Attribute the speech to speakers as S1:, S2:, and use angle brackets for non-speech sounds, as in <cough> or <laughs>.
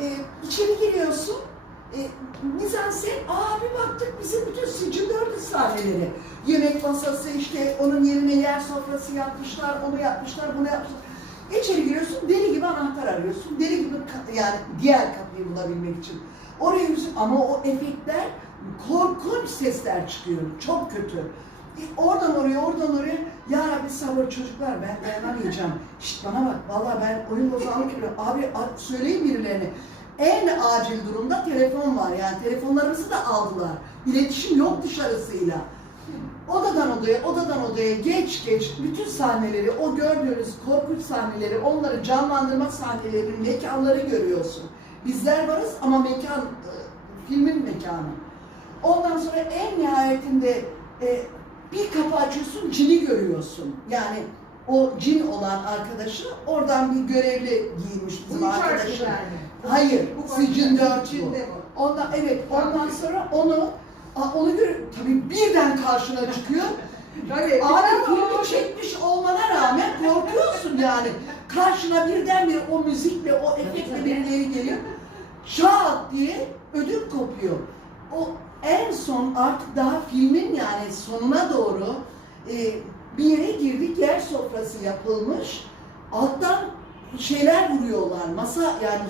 S1: E, içeri giriyorsun. E, mizansen, aa bir baktık bizim bütün sicil dördü sahneleri. Yemek masası işte onun yerine yer sofrası yapmışlar, onu yapmışlar, bunu yapmışlar. İçeri giriyorsun, deli gibi anahtar arıyorsun. Deli gibi yani diğer kapıyı bulabilmek için. Oraya yürüyorsun ama o efektler korkunç sesler çıkıyor. Çok kötü. Oradan oraya, oradan oraya. Ya Rabbi sabır çocuklar ben dayanamayacağım. Şşt bana bak vallahi ben oyun bozanlık yapıyorum. Abi söyleyin birilerine. En acil durumda telefon var yani telefonlarımızı da aldılar. İletişim yok dışarısıyla. Odadan odaya, odadan odaya geç geç bütün sahneleri, o gördüğünüz korkunç sahneleri, onları canlandırma sahneleri, mekanları görüyorsun. Bizler varız ama mekan, e, filmin mekanı. Ondan sonra en nihayetinde e, bir kapı açıyorsun, cini görüyorsun. Yani o cin olan arkadaşı oradan bir görevli giyinmiş bizim arkadaşım. Hayır. Sicin dört bu.
S2: İçinde bu.
S1: Ondan evet ondan sonra onu onu gör tabii birden karşına çıkıyor. <laughs>
S2: Tabii.
S1: Abi filmi çekmiş olmana rağmen korkuyorsun yani. Karşına birdenbire o müzikle, o efektle birileri geliyor. Şak diye ödüm kopuyor. O en son artık daha filmin yani sonuna doğru e, bir yere girdik, yer sofrası yapılmış. Alttan şeyler vuruyorlar, masa yani